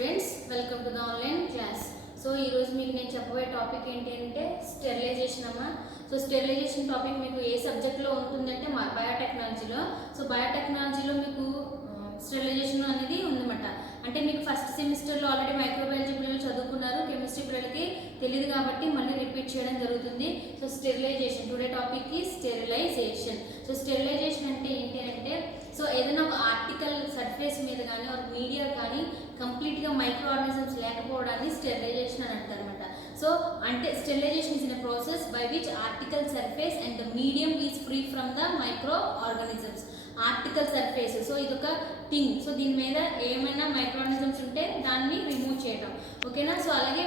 Students, welcome to the online class. So ఈరోజు మీకు నేను చెప్పబోయే టాపిక్ ఏంటి అంటే స్టెరిలైజేషన్ అమ్మా. సో స్టెరిలైజేషన్ టాపిక్ మీకు ఏ సబ్జెక్ట్లో ఉంటుందంటే బయోటెక్నాలజీలో. సో బయోటెక్నాలజీలో మీకు స్టెరిలైజేషన్ అనేది ఉందన్నమాట. అంటే మీకు ఫస్ట్ సెమిస్టర్లో ఆల్రెడీ మైక్రోబయాలజీ పిల్లలు చదువుకున్నారు, కెమిస్ట్రీ పిల్లలకి తెలియదు కాబట్టి మళ్ళీ రిపీట్ చేయడం జరుగుతుంది. సో స్టెరిలైజేషన్ టుడే టాపిక్ ఈ స్టెరిలైజేషన్. సో స్టెరిలైజేషన్ అంటే ఏంటి అంటే సో ఏదైనా ఒక ఆర్టికల్ సర్ఫేస్ మీద కానీ ఒక మీడియా కానీ కంప్లీట్గా మైక్రో ఆర్గానిజమ్స్ లేకపోవడాన్ని స్టెరిలైజేషన్ అని అంటారు అనమాట. సో అంటే sterilisation is in a process by which article surface and the medium is free from the microorganisms. Article surface, so ఇది ఒక థింగ్. సో దీని మీద ఏమైనా మైక్రో ఆర్గానిజమ్స్ ఉంటే దాన్ని రిమూవ్ చేయడం, ఓకేనా. సో అలాగే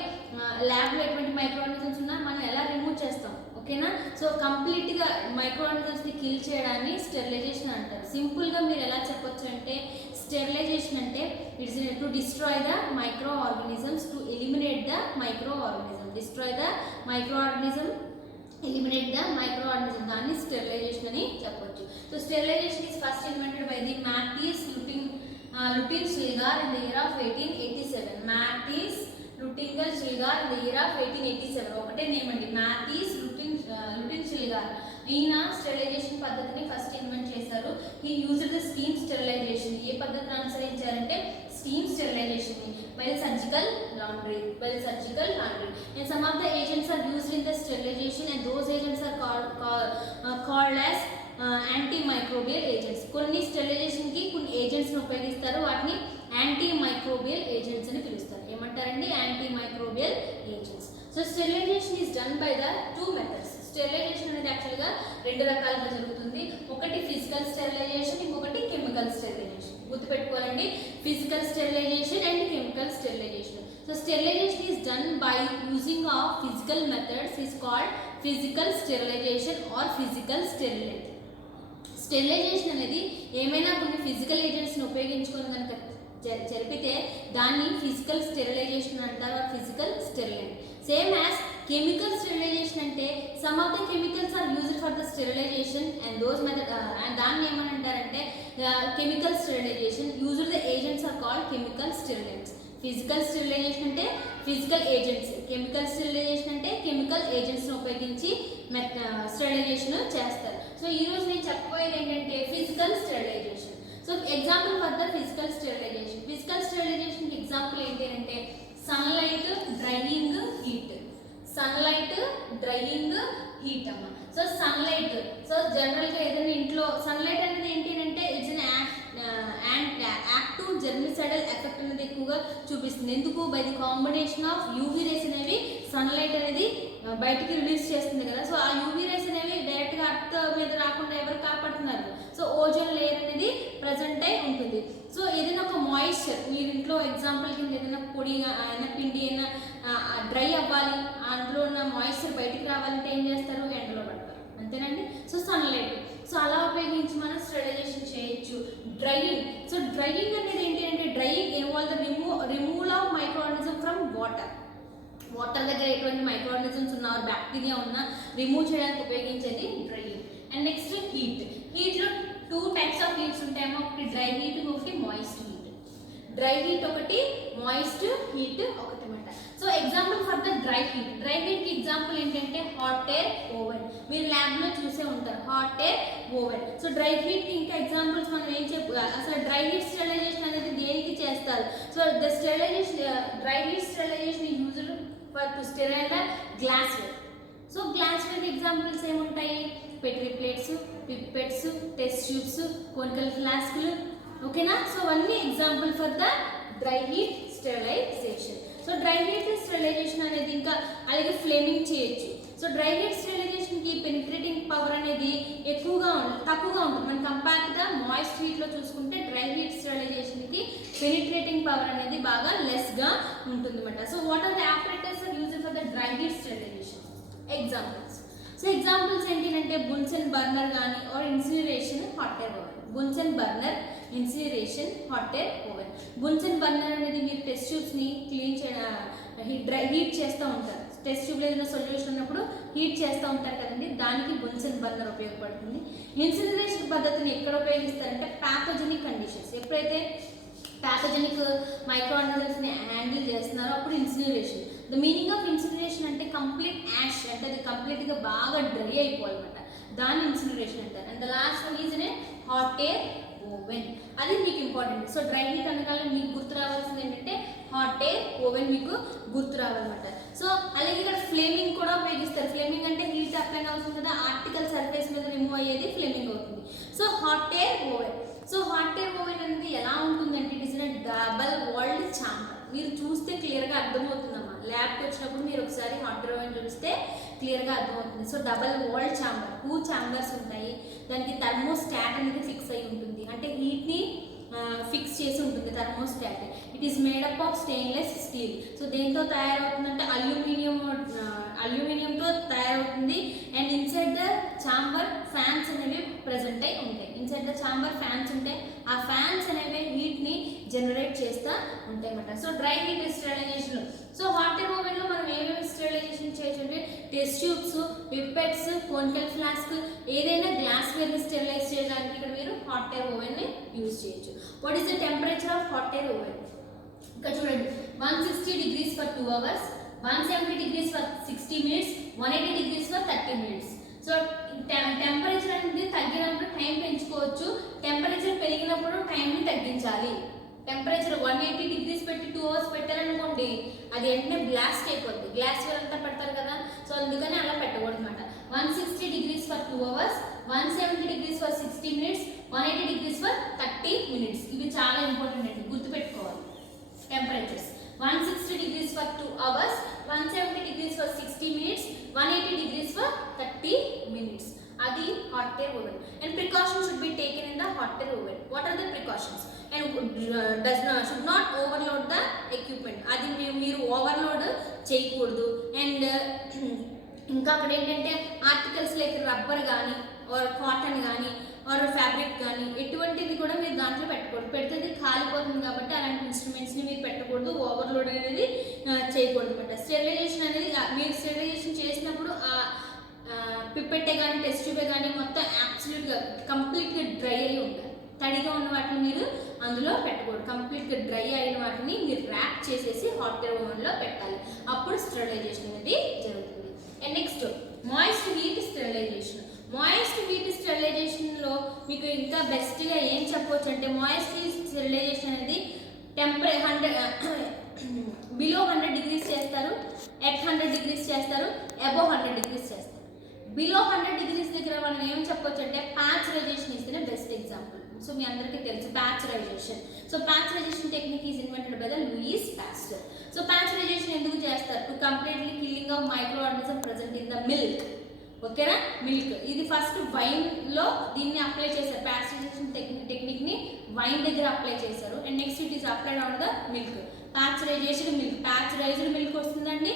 ల్యాబ్లో ఎటువంటి మైక్రో ఆర్గానిజమ్స్ ఉన్నా మనం ఎలా రిమూవ్ చేస్తాం, ఓకేనా. సో కంప్లీట్గా మైక్రో ఆర్గానిజమ్స్ని కిల్ చేయడాన్ని స్టెరిలైజేషన్ అంటారు. సింపుల్గా మీరు ఎలా చెప్పొచ్చు అంటే స్టెరిలైజేషన్ అంటే it's to destroy the microorganisms, to eliminate the microorganism. Destroy the microorganism, eliminate the microorganism, దాన్ని స్టెరిలైజేషన్ అని చెప్పొచ్చు. So sterilisation is first invented by the Matthias Luttinger in the year of 1887. Matthias Luttinger in the year of 1887. ఒకటే name అండి, Matthias Luttinger. ఈయన sterilization పద్ధతిని first invent చేశారు. He used the steam sterilization. ఏ పద్ధతిని అనుసరించారంటే steam sterilization by the surgical laundry. And some of the agents are used in the sterilization, and those agents are called as antimicrobial agents. కొన్ని sterilisation కి కొన్ని agents ని ఉపయోగిస్తారు, వాటిని antimicrobial agents అని పిలుస్తారు. ఏమంటారండి? Antimicrobial agents. So sterilization is done by the two methods. Sterilization అనేది యాక్చువల్గా రెండు రకాలుగా జరుగుతుంది. ఒకటి ఫిజికల్ స్టెరిలైజేషన్, ఇంకొకటి కెమికల్ స్టెరిలైజేషన్. గుర్తుపెట్టుకోవాలండి, physical sterilization and chemical sterilization. So sterilization is done by using of physical methods is called physical sterilization or physical sterilant. Sterilization అనేది ఏమైనా కొన్ని ఫిజికల్ ఏజెంట్స్ని ఉపయోగించుకొని కనుక జరిపితే దాన్ని ఫిజికల్ స్టెరిలైజేషన్ అంటారు, physical sterilant. Same as chemical sterilization అంటే some of the chemicals are used for the sterilization and those method and దాన్ని ఏమని అంటారంటే chemical sterilization. Used the agents are called chemical sterilants. Physical sterilization అంటే physical agents, chemical sterilization అంటే chemical ఏజెంట్స్ని ఉపయోగించి sterilization చేస్తారు. So ఈరోజు నేను చెప్పబోయేది ఏంటంటే physical sterilization. So example for the physical sterilization. Physical స్టెరిలైజేషన్కి ఎగ్జాంపుల్ ఏంటి అంటే sunlight, drying, heat. Sunlight, drying, heat అమ్మ. సో సన్లైట్, సో జనరల్గా ఏదైనా ఇంట్లో సన్లైట్ అనేది ఏంటి అంటే ఇట్స్ యాక్టివ్ జెర్మిసైడల్ ఎఫెక్ట్ అనేది ఎక్కువగా చూపిస్తుంది. ఎందుకు? By the combination of UV rays అనేవి సన్లైట్ అనేది బయటికి రిలీజ్ చేస్తుంది కదా. సో ఆ యూవీ రేస్ అనేవి డైరెక్ట్గా అర్త్ మీద రాకుండా ఎవరు కాపాడుతున్నారు? సో ఓజోన్ లేయర్ అనేది ప్రజెంట్ అయి ఉంటుంది. సో ఏదైనా ఒక మాయిశ్చర్ మీరు ఇంట్లో ఎగ్జాంపుల్ కింద ఏదైనా పొడి అయినా పిండి అయినా డ్రై అవ్వాలి, అందులో ఉన్న మాయిశ్చర్ బయటికి రావాలంటే ఏం చేస్తారు? ఎండలో పడతారు, అంతేనండి. సో సన్లైట్, సో అలా ఉపయోగించి మనం స్టెరిలైజేషన్ చేయొచ్చు. డ్రైయింగ్, సో డ్రైయింగ్ అనేది ఏంటి అంటే drying involve the removal of micro organism from water. Water దగ్గర ఎటువంటి మైక్రో ఆర్గానిజమ్స్ ఉన్నా బ్యాక్టీరియా ఉన్నా రిమూవ్ చేయడానికి ఉపయోగించేది డ్రైయింగ్. And next heat. హీట్లో టూ టైప్స్ ఆఫ్ హీట్స్ ఉంటాయేమో, ఒకటి డ్రై హీట్, ఒకటి మాయిస్ట్ హీట్. డ్రై హీట్ ఒకటి, మాయిస్ట్ హీట్ ఒకటి అనమాట. So example for the dry heat. Dry హీట్కి ఎగ్జాంపుల్ ఏంటంటే హాట్ ఎయిర్ ఓవెన్. మీరు ల్యాబ్లో చూసే ఉంటారు hot air oven. So dry హీట్కి ఇంకా ఎగ్జాంపుల్స్ మనం ఏం అసలు డ్రై హీట్ స్టెరిలైజేషన్ అనేది దేనికి చేస్తారు? So the sterilization, dry heat sterilization used for to sterile the glassware. So glassware examples ఏముంటాయి? Petri plates, pipettes, test tubes, conical ఫ్లాస్క్లు, ఓకేనా. సో అవన్నీ example for the dry heat sterilisation. So dry heat sterilization అనేది ఇంకా అలాగే flaming చేయొచ్చు. So dry heat స్టెరిలైజేషన్కి penetrating power అనేది తక్కువగా ఉంటుంది. మనం కంపేర్గా మాయిస్ట్ హీట్లో చూసుకుంటే డ్రై హీట్ స్టెరిలైజేషన్కి పెనిట్రేటింగ్ పవర్ అనేది బాగా లెస్గా ఉంటుంది అన్నమాట. So what are the operators are used for the dry heat sterilization? Examples. So examples ఏంటంటే బున్సెన్ బర్నర్ కానీ or incineration hot air oven. Bunsen burner, incineration, hot air oven. Bunsen burner అనేది మీరు test ట్యూబ్స్ని clean heat చేస్తూ ఉంటారు. Test ట్యూబ్లో ఏదైనా solution ఉన్నప్పుడు heat చేస్తూ ఉంటారు కదండి, దానికి బున్సెన్ బర్నర్ ఉపయోగపడుతుంది. ఇన్సినరేషన్ పద్ధతిని ఎక్కడ ఉపయోగిస్తారంటే ప్యాథోజెనిక్ కండిషన్స్. ఎప్పుడైతే ప్యాథోజెనిక్ మైక్రో ఆర్గానిజమ్స్ని హ్యాండిల్ చేస్తున్నారో అప్పుడు incineration. The meaning of incineration అంటే కంప్లీట్ యాష్, అంటే అది కంప్లీట్గా బాగా డ్రై అయిపోవాలన్నమాట, దాన్ని ఇన్సినరేషన్ అంటారు. And the last one is hot air oven, అది మీకు ఇంపార్టెంట్. సో డ్రై హీట్ అనగానే మీకు గుర్తు రావాల్సింది ఏంటంటే హాట్ ఎయిర్ ఓవెన్ మీకు గుర్తు రావాలన్నమాట. సో అలాగే ఇక్కడ ఫ్లేమింగ్ కూడా ఉపయోగిస్తారు. ఫ్లేమింగ్ అంటే హీట్ అప్లై అవుతుంది కదా, ఆర్టికల్ సర్ఫేస్ మీద రిమూవ్ అయ్యేది ఫ్లేమింగ్ అవుతుంది. So hot air oven. So hot air oven అనేది ఎలా ఉంటుందంటే it is double walled chamber. మీరు చూస్తే క్లియర్గా అర్థమవుతుందమ్మా, ల్యాబ్కి వచ్చినప్పుడు మీరు ఒకసారి హాట్ ఎయిర్ ఓవెన్ చూస్తే క్లియర్గా అర్థమవుతుంది. So double walled chamber, 2 chambers ఉంటాయి, దానికి థర్మోస్టాట్ అనేది ఫిక్స్ అయి ఉంటుంది, అంటే హీట్ని ఫిక్స్ చేసి ఉంటుంది thermostat. It is made up of stainless steel. So దేంతో తయారవుతుందంటే అల్యూమినియంతో తయారవుతుంది. And inside the chamber fans అనేవి ప్రెజెంట్ అయి ఉంటాయి. ఇన్సైడ్ ద ఛాంబర్ ఫ్యాన్స్ ఉంటాయి, ఆ ఫ్యాన్స్ అనేవి హీట్ని జనరేట్ చేస్తూ ఉంటాయి అన్నమాట. So dry heat sterilisation. So hot air ఓవెన్లో మనం ఏమేమి స్టెరిలైజేషన్ చేయొచ్చు అంటే test tubes, pipettes, conical flask, ఏదైనా గ్లాస్ వేర్ని స్టెరిలైజ్ చేయడానికి ఇక్కడ మీరు హాట్ ఎయిర్ ఓవెన్ని యూజ్ చేయొచ్చు. What is the temperature of hot air oven? ఇక్కడ చూడండి, 160 degrees for 2 hours, 170 degrees for 60 minutes, 180 degrees for 30 minutes. So temperature అనేది తగ్గినప్పుడు టైం పెంచుకోవచ్చు, టెంపరేచర్ పెరిగినప్పుడు టైంని తగ్గించాలి. టెంపరేచర్ 180 degrees పెట్టి 2 hours పెట్టారనుకోండి, అది వెంటనే బ్లాస్ట్ అయిపోద్ది, గ్లాస్ వేర్ అంతా పెడతారు కదా, సో అందుకని అలా పెట్టకూడదు అనమాట. 160 degrees for 2 hours, 170 degrees for 60 minutes, 180 degrees for 30 minutes. ఇవి చాలా ఇంపార్టెంట్ అండి, గుర్తుపెట్టుకోవాలి temperatures. 160 degrees for 2 hours, 170 degrees for 60 minutes, 180 degrees for 30 minutes. Adi hot air oven. And precautions should be taken in the hot air oven. What are the precautions? And should not overload the equipment. Adi మీరు overload చేయకూడదు. And ఇంకా అక్కడ ఏంటంటే articles like rubber కానీ or cotton కానీ are fabric కానీ ఎటువంటిది కూడా మీరు దాంట్లో పెట్టకూడదు, పెడితే అది కాలిపోతుంది కాబట్టి అలాంటి ఇన్స్ట్రుమెంట్స్ని మీరు పెట్టకూడదు, ఓవర్లోడ్ అనేది చేయకూడదు అనమాట. స్టెరిలైజేషన్ అనేది మీరు స్టెరిలైజేషన్ చేసినప్పుడు పిప్పెట్టే కానీ టెస్ట్ ట్యూబే కానీ మొత్తం అబ్సల్యూట్గా కంప్లీట్గా డ్రై అయి ఉండాలి. తడిగా ఉన్న వాటిని మీరు అందులో పెట్టకూడదు, కంప్లీట్గా డ్రై అయిన వాటిని మీరు ర్యాప్ చేసేసి హాట్ ఎయిర్ ఓవెన్లో పెట్టాలి, అప్పుడు స్టెరిలైజేషన్ అనేది జరుగుతుంది. And next moist heat sterilization. Moist heat స్టెరిలైజేషన్లో మీకు ఇంకా బెస్ట్గా ఏం చెప్పవచ్చు అంటే మాయిస్ట్ హీట్ స్టెరిలైజేషన్ అనేది బిలో 100 degrees చేస్తారు, ఎట్ 100 degrees చేస్తారు, అబోవ్ 100 degrees చేస్తారు. బిలో 100 degrees దగ్గర మనం ఏం చెప్పొచ్చు అంటే ప్యాచరైజేషన్ ఇస్తేనే బెస్ట్ ఎగ్జాంపుల్. సో మీ అందరికీ తెలుసు pasteurization. So pasteurization technique is invented by the Louis Pasteur. So pasteurization ఎందుకు చేస్తారు? To completely killing off micro organism present in the milk. ఓకేనా, మిల్క్. ఇది ఫస్ట్ వైన్లో దీన్ని అప్లై చేశారు, ప్యాచరైజేషన్ టెక్నిక్ని వైన్ దగ్గర అప్లై చేశారు. And next it is applied on the milk. Pasteurization milk, pasteurized milk వస్తుందండి.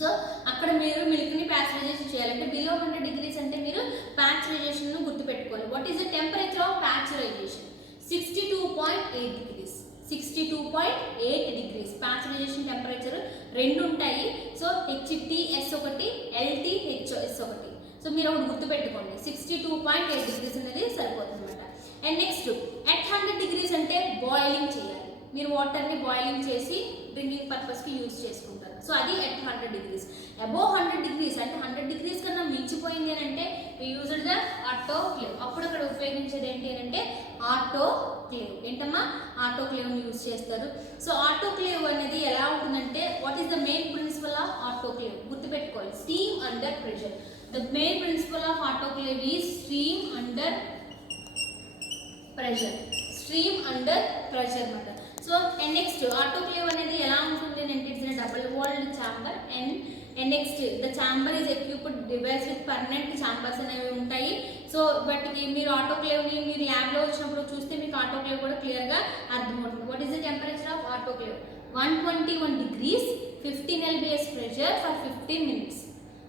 సో అక్కడ మీరు మిల్క్ని ప్యాచరైజేషన్ చేయాలంటే బిలో 100 degrees అంటే మీరు ప్యాచరైజేషన్ను గుర్తుపెట్టుకోవాలి. What is the temperature of pasteurisation? 62.8 degrees. 62.8 degrees pasteurisation temperature రెండు ఉంటాయి. సో HTS ఒకటి, LTHS ఒకటి. సో మీరు ఒకటి గుర్తుపెట్టుకోండి, 62.8 degrees అనేది సరిపోతుంది అనమాట. అండ్ నెక్స్ట్ at 100 degrees అంటే బాయిలింగ్ చేయాలి. మీరు వాటర్ని బాయిలింగ్ చేసి డ్రింకింగ్ పర్పస్కి యూజ్ చేసుకుంటారు. సో అది at 100 degrees. అబోవ్ 100 degrees అంటే 100 degrees కన్నా మించిపోయింది అని అంటే యూజ్డ్ ద ఆటోక్లేవ్. అప్పుడు అక్కడ ఉపయోగించేది ఏంటి అని అంటే ఆటోక్లేవ్. ఏంటమ్మా? ఆటోక్లేవ్ని యూజ్ చేస్తారు. సో ఆటోక్లేవ్ అనేది ఎలా ఉంటుందంటే what is the main principle of autoclave? గుర్తుపెట్టుకోవాలి, steam under pressure. The main principle of autoclave is steam under pressure. Stream under pressure అన్నమాట. సో అండ్ నెక్స్ట్ ఆటోక్లేవ్ అనేది ఎలా ఉంటుంది అంటే it's double walled chamber. And next the chamber is equipped device with permanent chambers అనేవి ఉంటాయి. So వాటికి మీరు ఆటోక్లేవ్ని మీరు ల్యాబ్లో వచ్చినప్పుడు చూస్తే మీకు ఆటోక్లేవ్ కూడా క్లియర్గా అర్థమవుతుంది. What is the temperature of autoclave? 121 degrees, 15 lbs pressure for 15 minutes.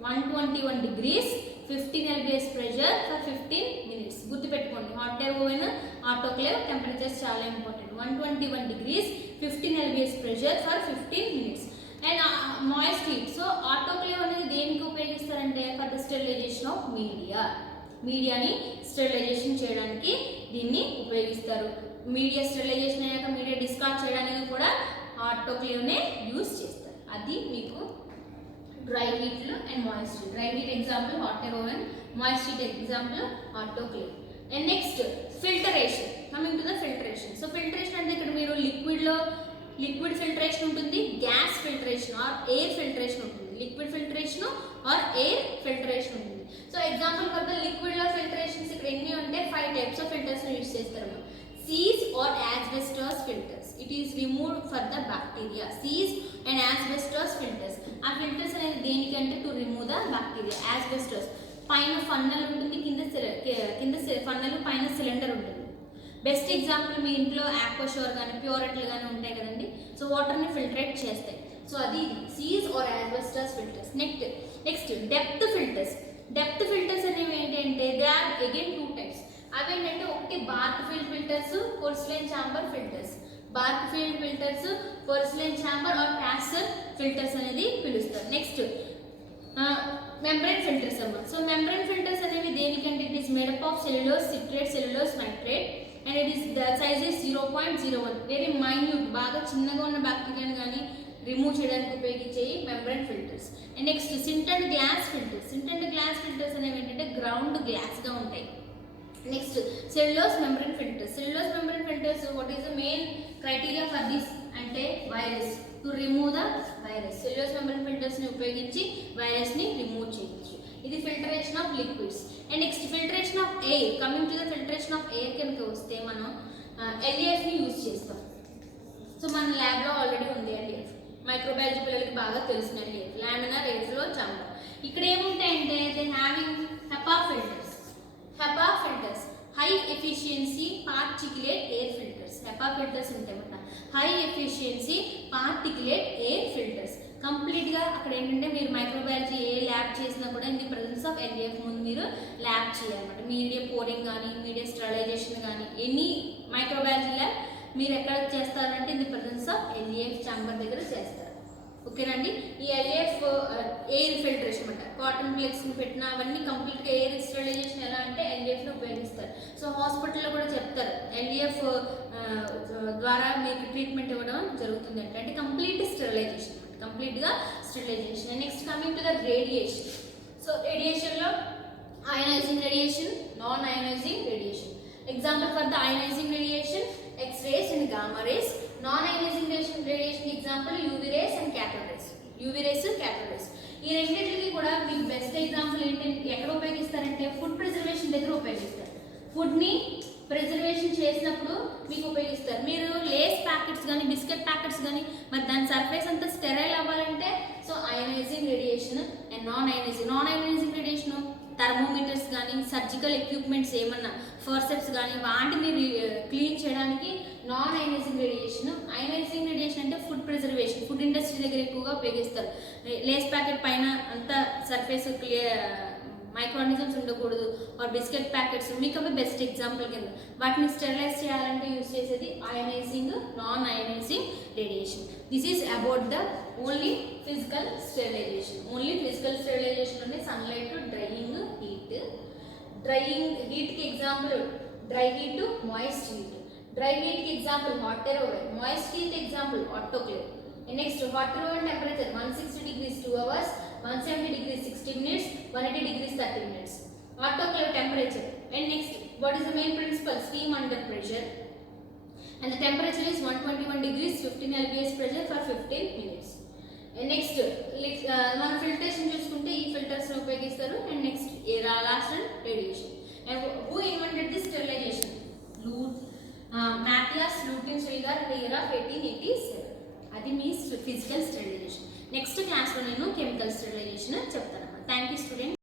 121 degrees, 15 lbs pressure for 15 minutes. గుర్తుపెట్టుకోండి, hot air oven, autoclave temperatures చాలా important. 121 degrees, 15 lbs pressure for 15 minutes. And moist heat. So autoclave అనేది దేనికి ఉపయోగిస్తారంటే for the sterilization of మీడియాని sterilization చేయడానికి దీన్ని ఉపయోగిస్తారు. Media sterilization అయ్యాక మీడియా డిస్కార్డ్ చేయడానికి కూడా ఆటోక్లేవ్నే యూజ్ చేస్తారు. అది మీకు డ్రై హీట్లు and moist heat. Dry heat example hot air oven, moist heat example autoclave. And next filtration. Coming to the filtration. So filtration అంటే ఇక్కడ మీరు లిక్విడ్ ఫిల్టరేషన్ ఉంటుంది, gas filtration or air filtration ఉంటుంది. Liquid filtration or air filtration ఉంటుంది. So example for the liquid లో filtrations ఇక్కడ ఎన్ని ఉంటే 5 టైప్స్ ఆఫ్ ఫిల్టర్స్ యూజ్ చేస్తారు. Seeds or asbestos filters. It is removed for the bacteria. Seeds and asbestos filters. ఆ filters అనేది దేనికంటే to remove the bacteria. asbestos పైన ఫన్నల్ ఉంటుంది, కింద ఫన్నల్ పైన సిలిండర్ ఉంటుంది. బెస్ట్ ఎగ్జాంపుల్ మీ ఇంట్లో ఆక్వాషోర్ కానీ ప్యూరెట్లు కానీ ఉంటాయి కదండి. సో వాటర్ని ఫిల్టరేట్ చేస్తాయి. సో అది సీజ్ or asbestos filters. Next depth filters. Depth filters అనేవి ఏంటంటే దే ఆర్ అగైన్ 2 టైప్స్. అవేంటంటే ఒకటి Berkefeld filters, porcelain chamber filters. Berkefeld filters, porcelain chamber or Pasteur filters అనేది పిలుస్తారు. నెక్స్ట్ మెంబ్రేన్ ఫిల్టర్స్ అమ్మ. సో మెంబ్రేన్ ఫిల్టర్స్ అనేవి దేనికంటే it is made up of cellulose citrate, cellulose nitrate and it is the size is 0.01. Very minute, బాగా చిన్నగా ఉన్న బ్యాక్టీరియాని కానీ రిమూవ్ చేయడానికి ఉపయోగించేవి membrane filters. And next sintered glass filters. Sintered glass filters అనేవి ఏంటంటే గ్రౌండ్ గ్లాస్గా ఉంటాయి. Next cellulose membrane filters. Cellulose membrane filters what is the main criteria for this అంటే virus, to remove the virus. Cellulose membrane filters ని ఉపయోగించి virus ని remove చేయవచ్చు. ఇది filtration of liquids. And next filtration of air. Coming to the filtration of air కనుక వస్తే మనం LEF ని యూజ్ చేస్తాం. సో మన ల్యాబ్ లో ఆల్రెడీ ఉంది ఎల్ఈఎఫ్. మైక్రోబయాలజీ పిల్లలకి బాగా తెలిసిన LEF, laminar air flow chamber. ఇక్కడ ఏముంటాయంటే they having HEPA filters. HEPA filters high efficiency particulate air filters. HEPA filters ఉంటాయి అన్నమాట. High efficiency particulate air filters. కంప్లీట్గా అక్కడ ఏంటంటే మీరు మైక్రోబయాలజీ ఏ ల్యాబ్ చేసినా కూడా in the presence of LEF ముందు మీరు ల్యాబ్ చేయాలన్నమాట. మీడియా పోరింగ్ కానీ, మీడియా స్టెరిలైజేషన్ కానీ, ఎనీ మైక్రోబయాలజీ ల్యాబ్ మీరు ఎక్కడ చేస్తారంటే in the presence of LEF chamber దగ్గర చేస్తారు. ఓకేనండి. ఈ ఎల్ఈఎఫ్ ఎయిర్ ఫిల్టరేషన్ అనమాట. కాటన్ ప్లేట్స్ని పెట్టిన అవన్నీ కంప్లీట్గా ఎయిర్ స్టెరిలైజేషన్ ఎలా అంటే ఎల్ఈఎఫ్ని ఉపయోగిస్తారు. సో హాస్పిటల్లో కూడా చెప్తారు ఎల్ఈఎఫ్ ద్వారా మీకు ట్రీట్మెంట్ ఇవ్వడం జరుగుతుంది అంటే కంప్లీట్ స్టెరిలైజేషన్, కంప్లీట్గా sterilization. Next coming to the radiation. So రేడియేషన్లో ionizing radiation, non ionising radiation. Example for the ionizing radiation X-rays and gamma rays. Non-ionizing radiation example UV rays and cathode rays. UV rays, cathode rays. ఈ రెండింటికి కూడా మీకు best example ఏంటంటే ఎక్కడ ఉపయోగిస్తారంటే food preservation దగ్గర ఉపయోగిస్తారు. ఫుడ్ని ప్రిజర్వేషన్ చేసినప్పుడు మీకు ఉపయోగిస్తారు. మీరు లేస్ ప్యాకెట్స్ కానీ, బిస్కెట్ ప్యాకెట్స్ కానీ మరి దాని సర్ఫేస్ అంతా స్టెరైల్ అవ్వాలంటే so ionising radiation and non ionising radiation thermometers కానీ, సర్జికల్ ఎక్విప్మెంట్స్ ఏమన్నా ఫోర్సెప్స్ కానీ వాటిని క్లీన్ చేయడానికి non ionising radiation. Ionising radiation అంటే ఫుడ్ ప్రిజర్వేషన్, ఫుడ్ ఇండస్ట్రీ దగ్గర ఎక్కువగా ఉపయోగిస్తారు. లేస్ ప్యాకెట్ పైన అంతా సర్ఫేస్ మైక్రోఆర్గానిజమ్స్ ఉండకూడదు. ఆర్ బిస్కెట్ ప్యాకెట్స్ మీకు అవి బెస్ట్ ఎగ్జాంపుల్ కింద. వాటిని స్టెరిలైజ్ చేయాలంటే యూజ్ చేసేది ionizing, non ionising radiation. This is about the only physical sterilization. Only physical sterilization అంటే సన్లైట్, డ్రైయింగ్ హీట్. డ్రైయింగ్ హీట్కి example dry heat, moist heat. Dry హీట్కి example hot air oven, moist heat example autoclave. Next hot air oven temperature 160 degrees 2 hours, 170 degrees 60 minutes, 180 degrees 30 minutes. Autoclave temperature. And next, what is the main principle? Steam under pressure. And the temperature is 121 degrees 15 lbs pressure for 15 minutes. And next, మన filtration చూసుకుంటే ఈ filters ఉపయోగిస్తారు. And next last and radiation. And who invented the sterilization? Mathias Lutin Shelgar in the year of 1887. అది మీ physical sterilization. నెక్స్ట్ క్లాస్లో నేను chemical sterilization చెప్తాను. Thank you student.